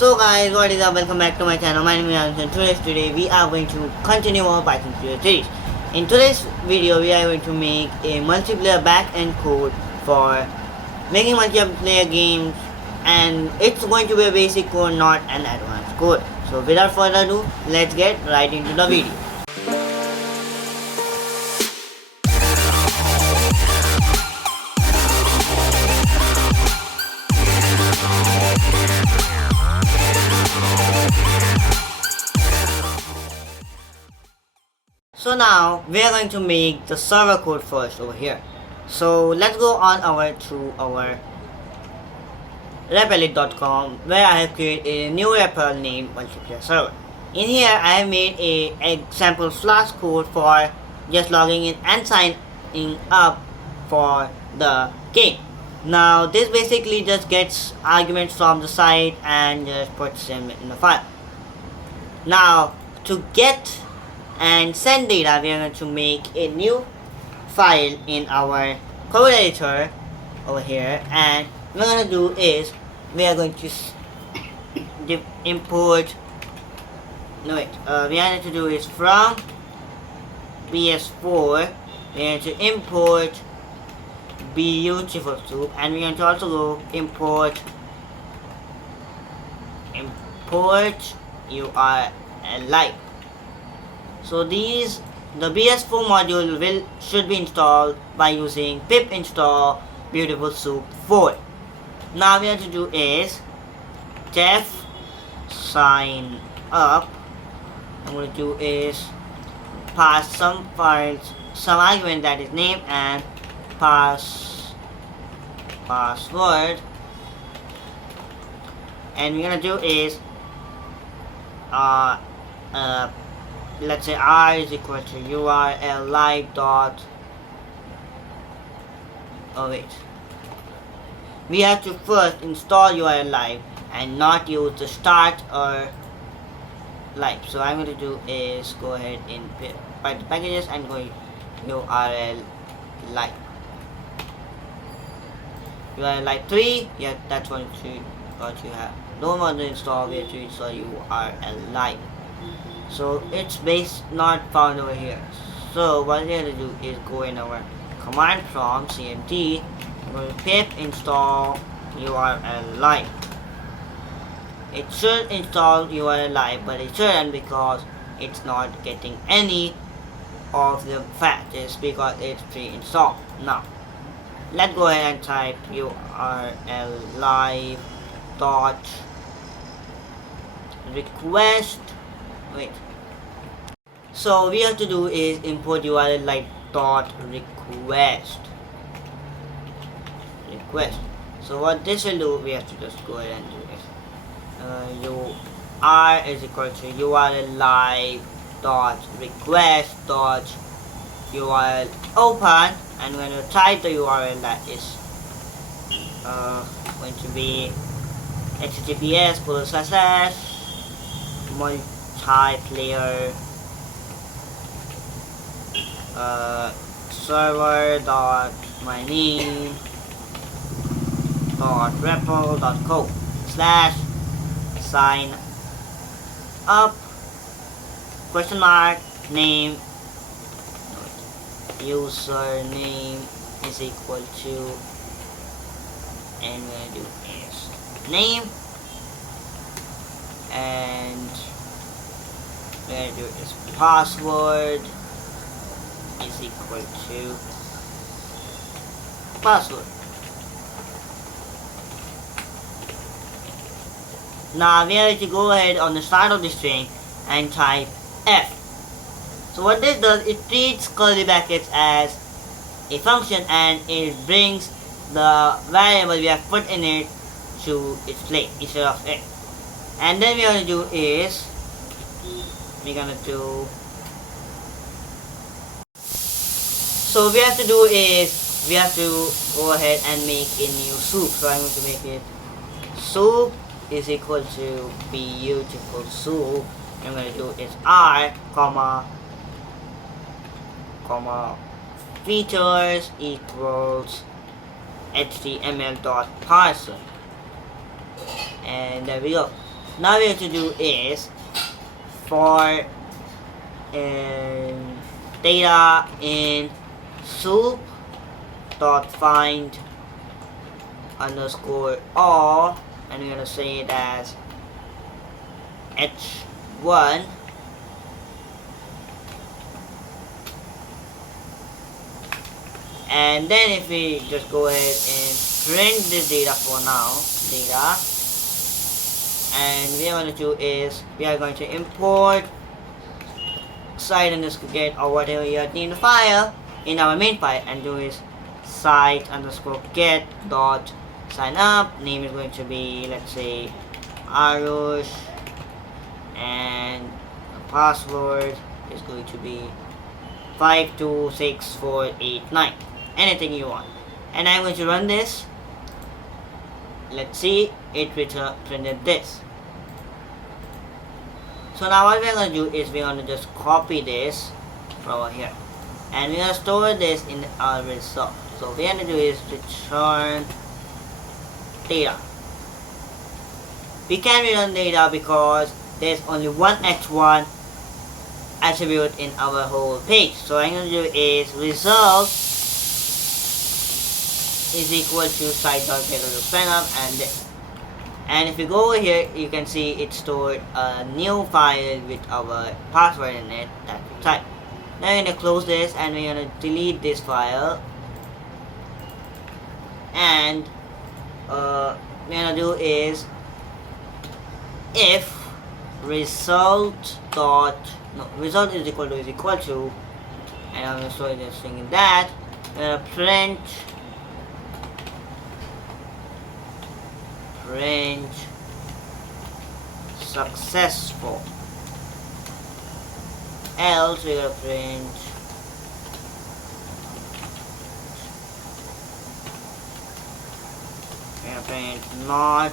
So guys, what is up? Welcome back to my channel. My name is Aarushiswinner and today we are going to continue our Python tutorial series. In today's video, we are going to make a multiplayer back-end code for making multiplayer games, and it's going to be a basic code, not an advanced code. So without further ado, let's get right into the video. So now we are going to make the server code first over here. So let's go on to our repelit.com, where I have created a new repo named multiplayer server. In here I have made a example flash code for just logging in and signing up for the game. Now this basically just gets arguments from the site and just puts them in the file. Now to get and send data, we are going to make a new file in our code editor over here, and what we're going to do is we are going to import we are going to do is from PS4 we are going to import beautiful soup, and we're going to also go import UILive. So the BS4 module should be installed by using pip install beautiful soup 4. Now we have to do is def sign up. I'm going to do is pass some files, some argument that is name and password, and we're going to do is let's say R is equal to UILive dot. Oh wait, we have to first install UILive and not use the start or live. So I'm going to do is go ahead and find the packages and go UILive. UILive 3, yeah, that's what you have. Don't want to install, we have to install UILive. So it's base not found over here. So what we have to do is go in our command prompt cmd, we're going to pip install UILive. It should install UILive, but it shouldn't because it's not getting any of the patches because it's pre-installed. Now let's go ahead and type UILive dot request. Wait. So we have to do is import UILive dot request. So what this will do, we have to just go ahead and do this. UR is equal to UILive dot request dot URL open, and we're going to type the URL that is going to be https:// multiplayer server dot my name dot repo.co / sign up question mark name username is equal to, and we're going to do is name, and we're going to do is password is equal to password. Now we are to go ahead on the start of the string and type F. So what this does, it treats curly brackets as a function and it brings the variable we have put in it to its place instead of it. And then we are going to do is we have to go ahead and make a new soup. So I'm going to make it soup is equal to beautiful soup. I'm going to do is R comma features equals html.parser, and there we go. Now what we have to do is for data in soup dot find underscore all, and we're gonna say it as h1 and then if we just go ahead and print this data for now, and what we are going to do is we are going to import site underscore get or whatever you name the file in our main file, and do is site underscore get dot sign up. Name is going to be, let's say, Arush, and the password is going to be 526489, anything you want. And I'm going to run this. Let's see, it printed this. So now what we're going to do is we're going to just copy this from over here, and we're going to store this in our result. So what we're going to do is return data. We can't return data because there's only one h1 attribute in our whole page. So what I'm going to do is result is equal to site.get.signup and this. And if you go over here, you can see it stored a new file with our password in it that we type. Now we're going to close this and we're going to delete this file. And what we're going to do is if result is equal to, and I'm going to store this thing in that, we're going to print successful, else we're going to print not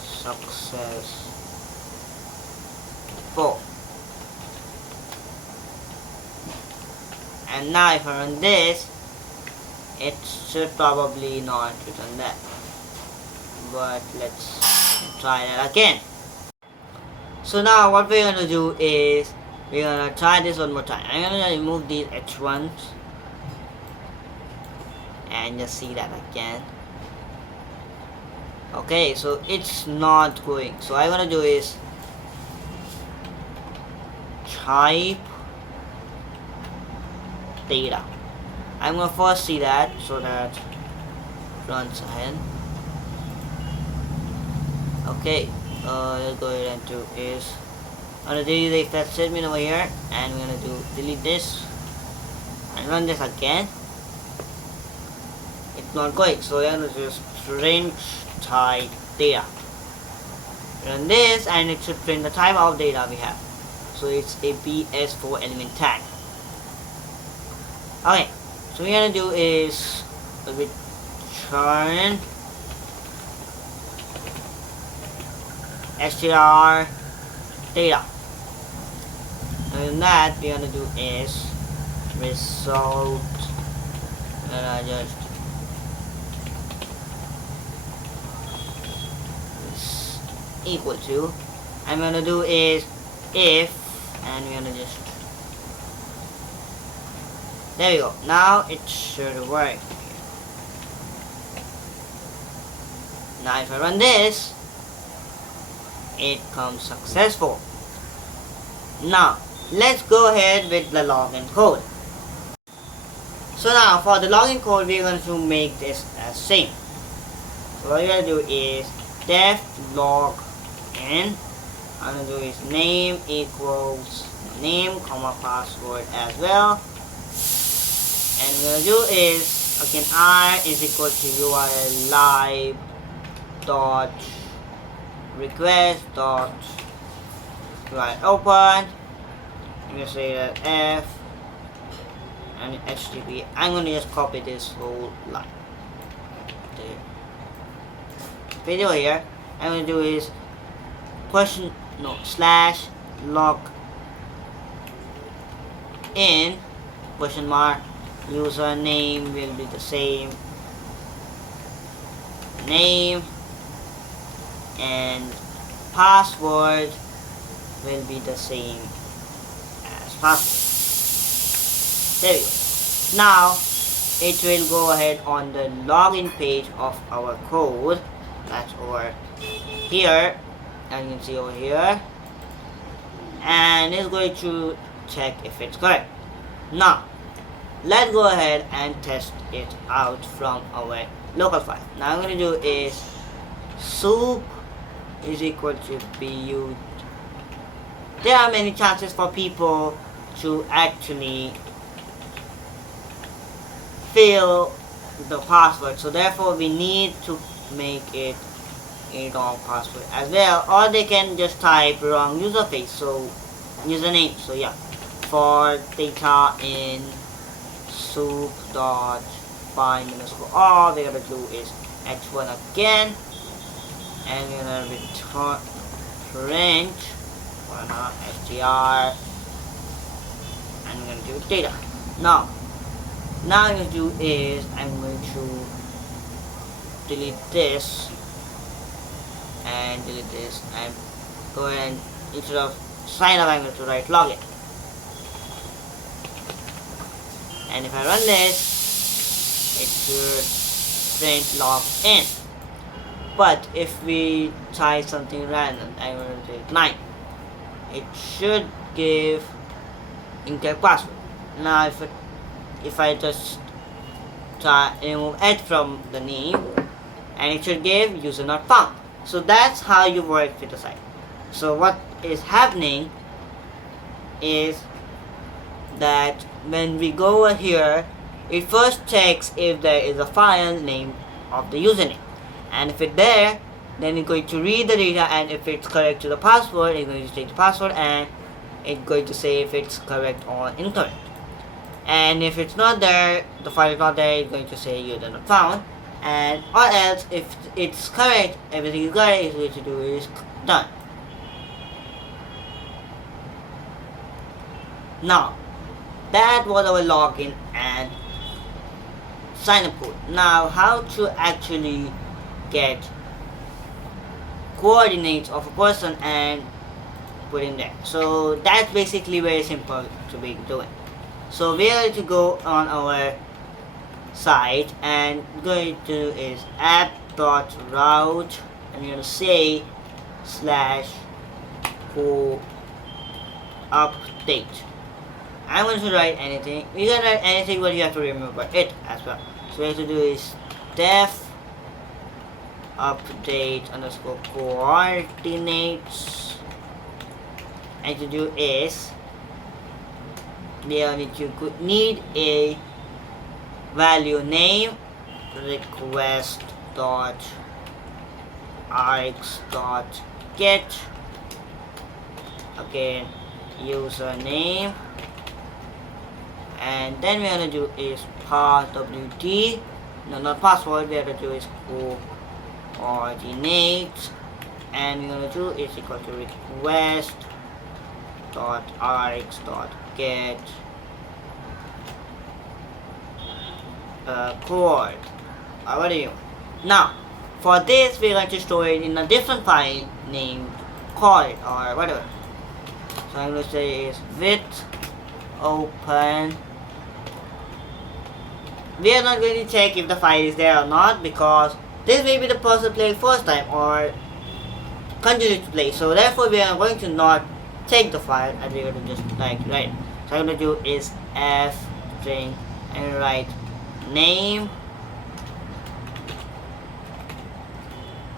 successful. And now if I run this, it should probably not return that, but let's try that again. So now what we're going to do is we're going to try this one more time. I'm going to remove these h1s and just see that again. Okay, so it's not going. So what I'm going to do is type data. I'm going to first see that so that runs ahead. Okay, let's go ahead and do is I'm going to delete the effect statement over here, and we're going to delete this and run this again. It's not going, so we're going to just print type data. Run this and it should print the type of data we have. So it's a PS4 element tag. Okay, so what we're going to do is return str data. And that we're going to do is result just is equal to, I'm going to do is if, and we're going to just, there we go. Now it should work. Now if I run this, it comes successful. Now let's go ahead with the login code. So now for the login code, we're going to make this as same. So what we're going to do is def login. I'm going to do is name equals name comma password as well. And what we're going to do is again r is equal to UILive dot request dot UI open. I'm going to say that F and HTTP. I'm going to just copy this whole line. The video here, I'm going to do is slash log in question mark, username will be the same name, and password will be the same as password. There we go. Now it will go ahead on the login page of our code. That's over here, and you can see over here, and it's going to check if it's correct. Now let's go ahead and test it out from our local file. Now I'm going to do is soup is equal to bu. There are many chances for people to actually fill the password, so therefore we need to make it a wrong password as well, or they can just type wrong username. So yeah, for data in soup dot find underscore all we're gonna do is h1 again, and we're gonna return print str, and we're gonna do data. Now I'm going to do is I'm going to delete this and delete this, and go ahead and instead of sign up I'm going to write login. And if I run this, it should print login. But if we try something random, I'm going to take 9. It should give incorrect password. Now if I just try remove it from the name, and it should give user not found. So that's how you work with the site. So what is happening is that when we go over here, it first checks if there is a file name of the username, and if it's there, then it's going to read the data, and if it's correct to the password, it's going to take the password, and it's going to say if it's correct or incorrect. And if it's not there, the file is not there, it's going to say user not found. And or else if it's correct, everything is correct, it's going to do is done. Now that was our login and sign up code. Now how to actually get coordinates of a person and put in there. So that's basically very simple to be doing. So we are going to go on our site, and going to do is app.route, and you're going to say /co update. I'm going to write anything. You can write anything, but you have to remember it as well. So what we have to do is def update underscore coordinates, and to do is there you could need a value name request dot args dot get, again username, and then we're gonna do is passwd, no, not password, we're gonna do is coordinates, and we're gonna do is equal to request dot args dot get coord, or what do you want? Now for this we're going to store it in a different file named coord or whatever. So I'm going to say is with open. We are not going to check if the file is there or not, because this may be the person playing first time or continue to play, so therefore we are going to not check the file, and we're going to just like write. So I'm going to do is f string and write name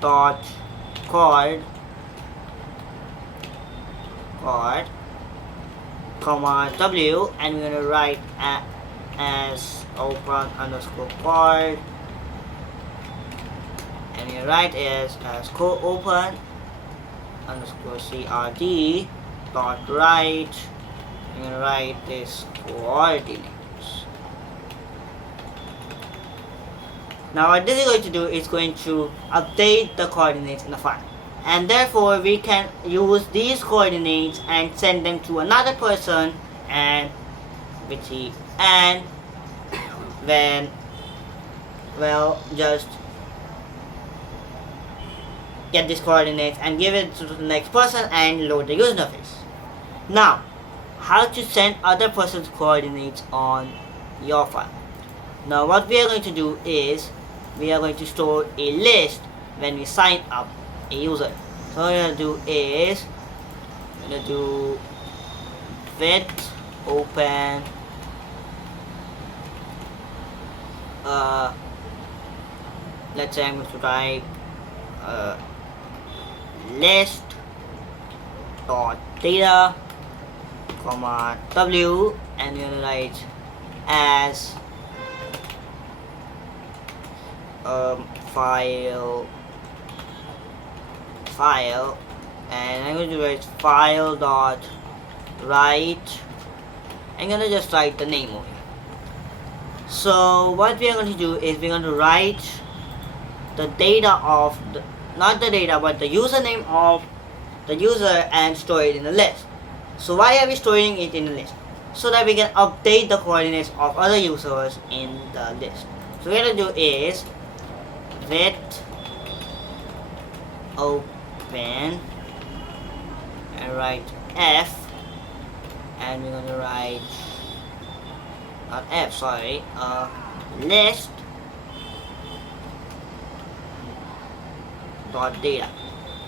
dot coord comma w, and we're going to write as open underscore coord, and you write as co-open underscore crd dot write. I'm going to write this coordinates. Now what this is going to do is going to update the coordinates in the file, and therefore we can use these coordinates and send them to another person, and when just get these coordinates and give it to the next person and load the user interface. Now, how to send other person's coordinates on your file. Now what we are going to do is we are going to store a list when we sign up a user. So what we're going to do is we're going to do with open let's say I'm going to type list dot data comma w, and we're going to write as file, and I'm going to write file dot write. I'm going to just write the name over here. So what we are going to do is we're going to write the data of the, not the data but the username of the user and store it in the list. So why are we storing it in the list? So that we can update the coordinates of other users in the list. So what we're going to do is with open and write f, and we're going to write not f, sorry, list dot data.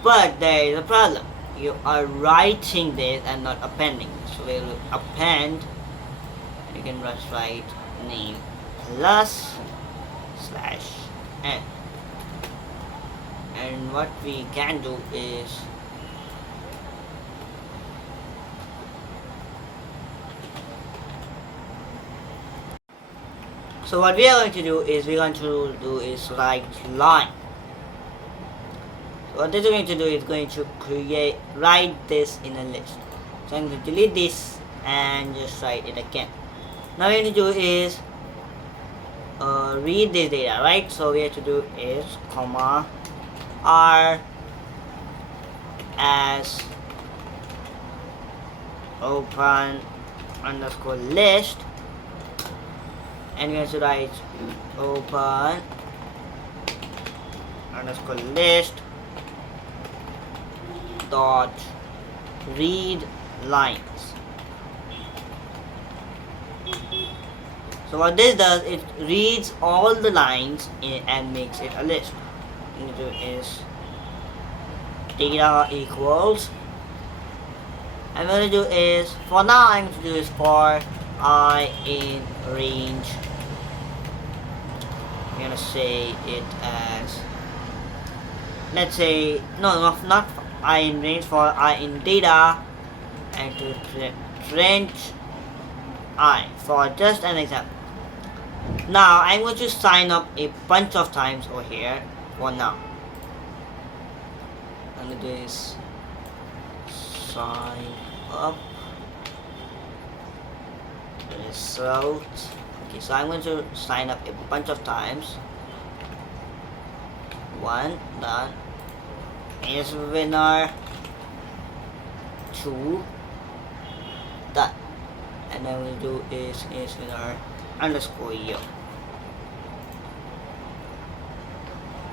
But there is a problem. You are writing this and not appending. So we'll append. You can just write name plus slash n. And what we can do is so what we are going to do is write line. So what this is going to do is going to write this in a list. So I'm going to delete this and just write it again. Now what we need to do is read this data, right? So we have to do is comma r as open underscore list, and we're going to write open underscore list dot read lines. So what this does, it reads all the lines and makes it a list. What we do is data equals, and what I'm going to do is, for now I'm going to do is for I in range, I'm going to say it as, let's say, not I in range, for I in data, and to print I for just an example. Now I'm going to sign up a bunch of times over here for now. I'm going to do is sign up result. Okay, so I'm going to sign up a bunch of times. One done. Is winner 2 done, and then we do is winner underscore year.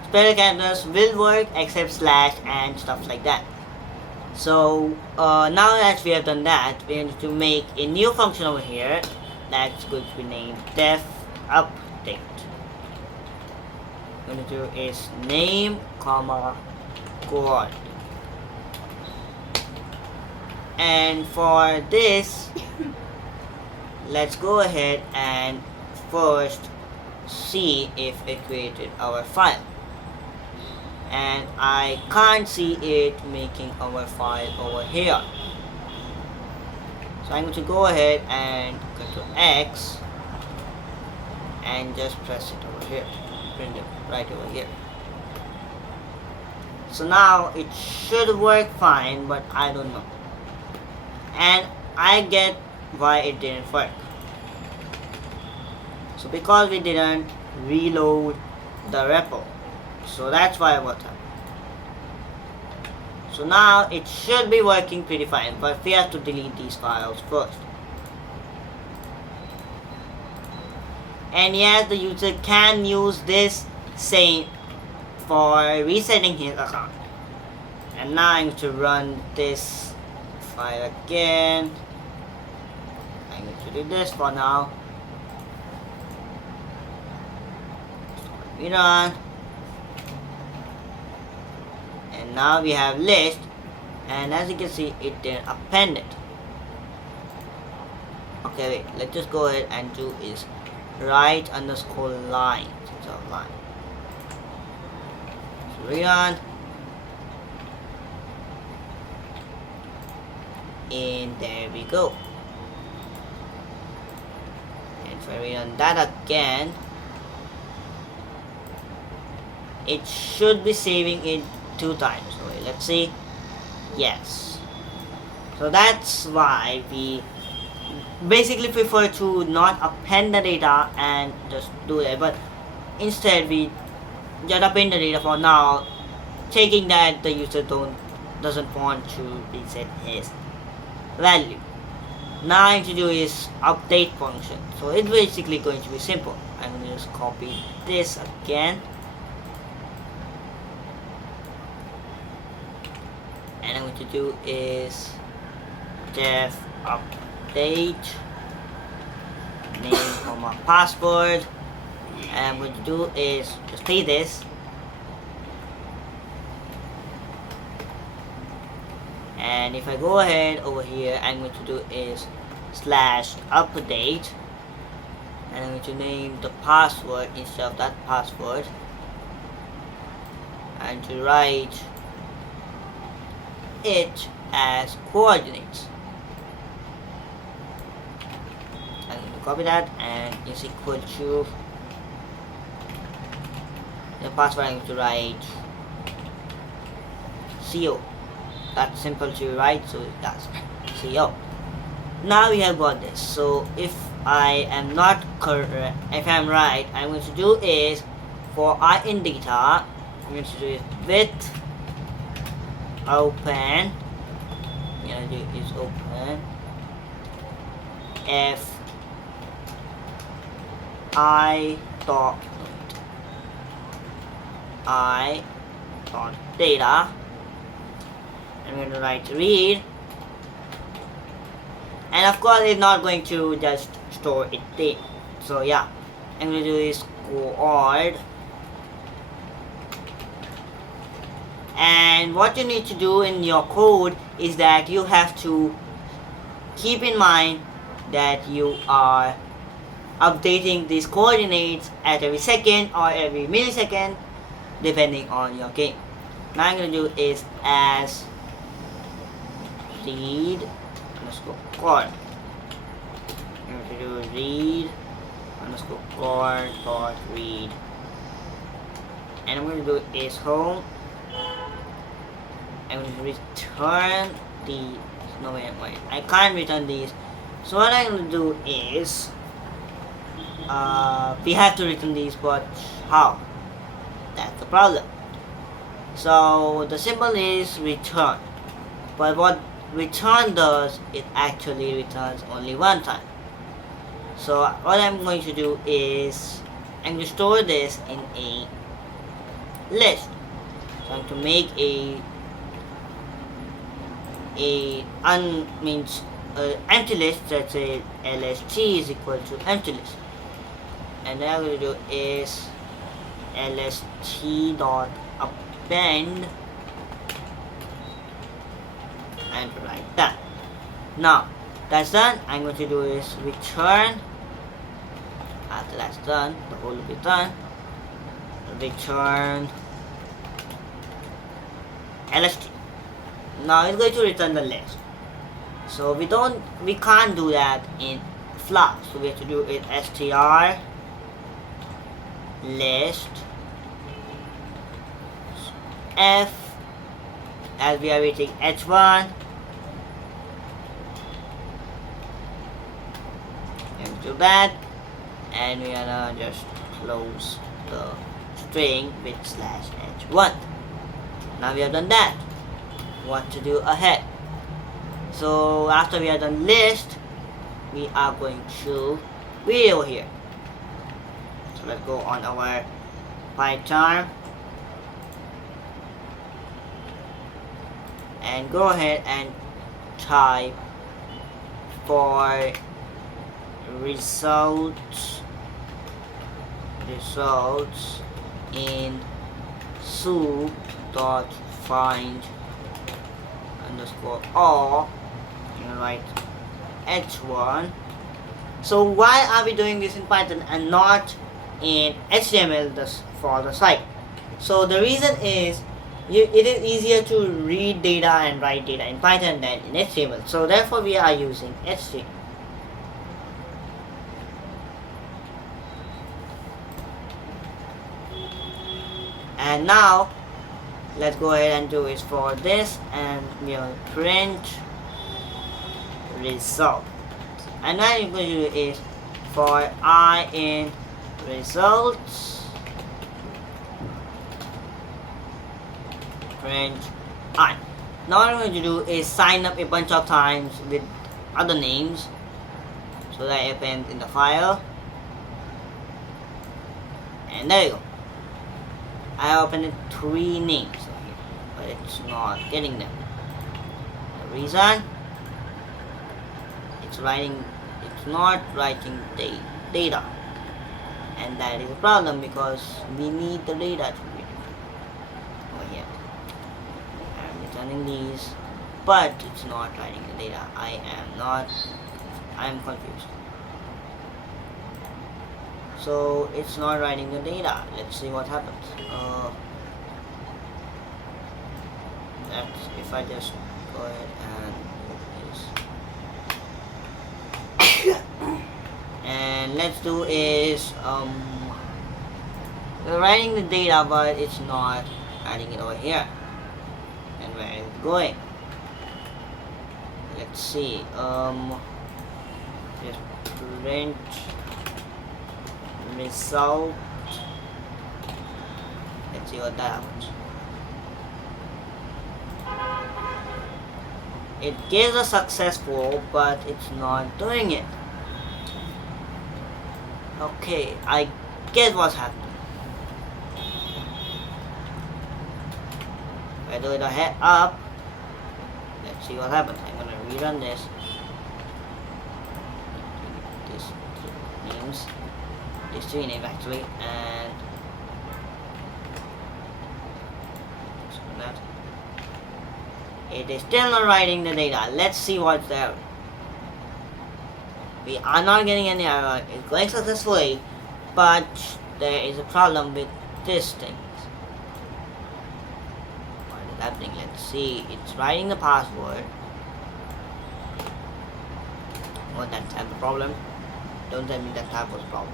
Special characters will work except slash and stuff like that. So now that we have done that, we need to make a new function over here that's going to be named def update. What we're going to do is name comma coord, and for this let's go ahead and first see if it created our file, and I can't see it making our file over here. So I'm going to go ahead and Ctrl X and just press it over here, print it right over here. So now it should work fine, but I don't know, and I get why it didn't work. So because we didn't reload the repo, so that's why what happened. So now it should be working pretty fine, but we have to delete these files first. And yes, the user can use this same for resetting his account. And now I'm going to run this file again. I'm going to do this for now. Run. And now we have list, and as you can see, it didn't append it. Okay, wait, let's just go ahead and do is right underscore line instead of line. So rerun. And there we go. And if I rerun that again, it should be saving it 2 times. So wait, let's see. Yes. So that's why we basically prefer to not append the data and just do it, but instead we just append the data for now, taking that the user doesn't want to reset his value. Now I need to do is update function. So it's basically going to be simple. I'm going to just copy this again, and I'm going to do is def update name for my password, and I'm going to do is just play this, and if I go ahead over here, I'm going to do is /update, and I'm going to name the password instead of that password, and to write it as coordinates. I'm going to copy that and is equal to the password. I'm going to write CO. That's simple to write, so that's CO. Now we have got this. So if I am not correct, if I'm right, I'm going to do is for in data, I'm going to do it with open. Yeah, do is open if I dot data. I'm going to write read, and of course it's not going to just store it there. So yeah, I'm going to do is coord, and what you need to do in your code is that you have to keep in mind that you are updating these coordinates at every second or every millisecond depending on your game. Now I'm going to do is as read underscore core. I'm going to do read underscore core dot read, and I'm going to do is home. I'm going to return the wait, I can't return these. So what I'm going to do is we have to return these, but how? That's the problem. So the symbol is return, but what return does, it actually returns only one time. So what I'm going to do is I'm going to store this in a list. So I'm going to make empty list. Let's say lst is equal to empty list, and then I'm going to do is lst dot append, and write that. Now that's done. I'm going to do is return. After that's done, the whole will be done. Return lst. Now it's going to return the list. So we can't do that in Flash. So we have to do it str list f, as we are waiting h1, and do that, and we are gonna just close the string with /h1. Now we have done that. What to do ahead? So after we are done list, we are going to video here. So let's go on our Python and go ahead and type for results in soup dot find underscore all, and write h1. So why are we doing this in Python and not in HTML for the site? So the reason is it is easier to read data and write data in Python than in HTML. So therefore we are using HTML. And now let's go ahead and do it for this, and we'll print result. And what you're going to do is for I in results print I. Now what I'm going to do is sign up a bunch of times with other names, so that it appears in the file. And there you go. I opened 3 names here, but it's not getting them. The reason it's not writing the data, and that is a problem because we need the data to read over here. I'm returning these, but it's not writing the data. I'm confused. So it's not writing the data. Let's see what happens. That's if I just go ahead and do this. And let's do is we're writing the data, but it's not adding it over here. And where is it going? Let's see. Just print result. Let's see what that happens. It gives a successful, but it's not doing it. Okay, I guess what's happening. If I do it ahead up, let's see what happens. I'm gonna rerun this. These 3 names actually, and so that it is still not writing the data. Let's see what's there. We are not getting any error. It's going successfully, but there is a problem with this thing. What is happening? Let's see. It's writing the password. Oh, that's the problem. Don't tell me that type was a problem.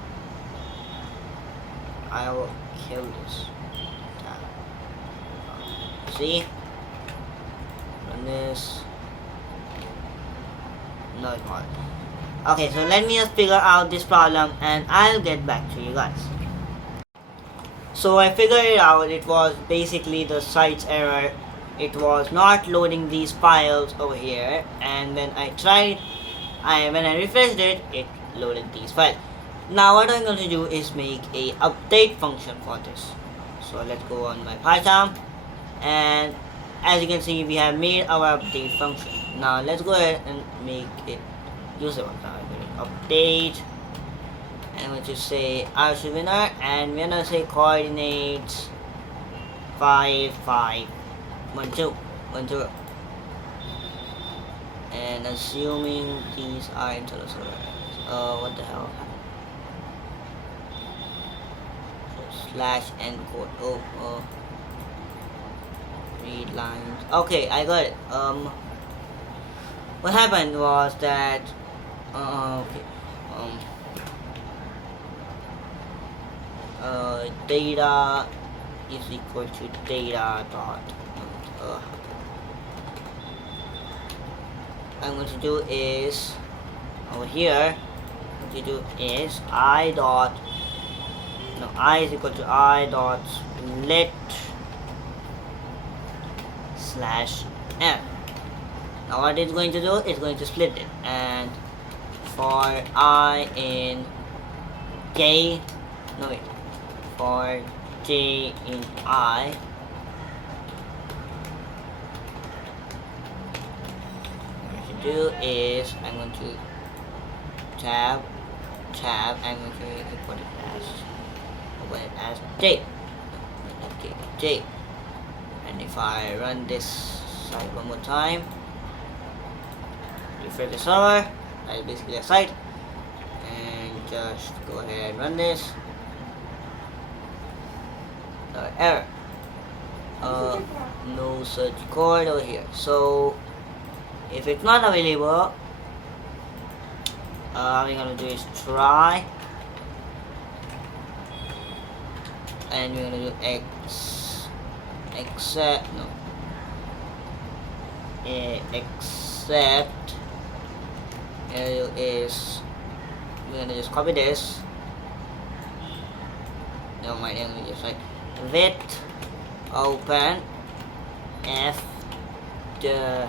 I will kill this tab. See? Run this. No, it's not. Okay, so let me just figure out this problem and I'll get back to you guys. So I figured it out. It was basically the site's error. It was not loading these files over here, and when I refreshed it, it loaded these files. Now what I'm going to do is make a update function for this. So let's go on my Python, and as you can see, we have made our update function. Now let's go ahead and make it usable. Now I'm going to update, and I'm going to say Aarushiswinner, and we're going to say coordinates 551210. And assuming these are internal servers. What the hell happened? Slash encode. Read lines. Okay, I got it. What happened was that data is equal to data dot. I'm going to do is over here. What you do is I is equal to I dot split slash m. Now what it's going to do, it's going to split it, and for I in j, no wait, for j in I, do is I'm going to tab, I'm going to import it as J. Okay, J. And if I run this site one more time, refresh the server, that is basically a site, and just go ahead and run this. Error. No search code over here. So if it's not available, what we're gonna do is try, and we're gonna do except is we're gonna just copy this. Never mind, I'm gonna just like with open F the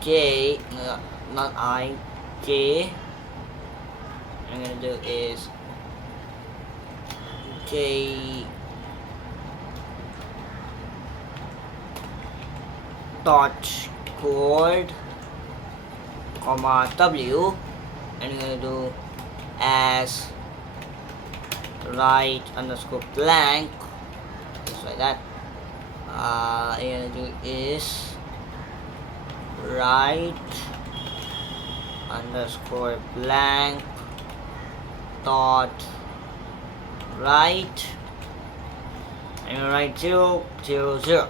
J, not I, J. What I'm gonna do is J dot code comma W, and we're gonna do as right underscore blank, just like that. What you're gonna do is right underscore blank dot right, and you write 0, 0, 0,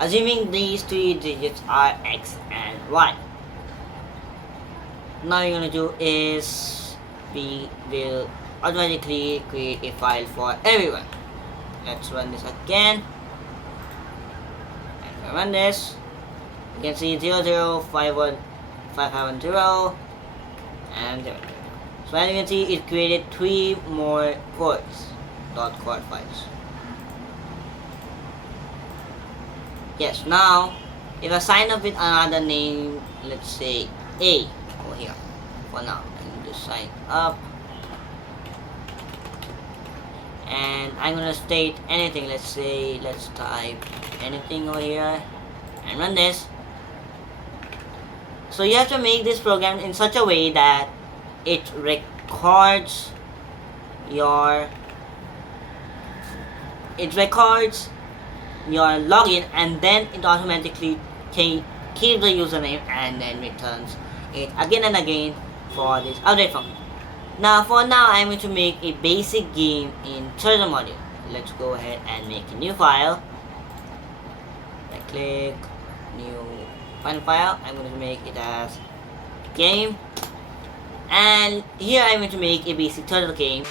assuming these three digits are X and Y. Now you're gonna do is we will automatically create a file for everyone. Let's run this again. And if I run this, you can see 00515510 and 0. So as you can see, it created 3 more codes, .code files. Yes, now if I sign up with another name, let's say A over here for now, and just sign up, and I'm gonna state anything. Let's type anything over here and run this. So you have to make this program in such a way that it records your login, and then it automatically keeps the username and then returns it again and again for this update function. Now for now, I'm going to make a basic game in Turtle module. Let's go ahead and make a new file. Right click, new final file. I'm going to make it as game, and here I'm going to make a basic turtle game.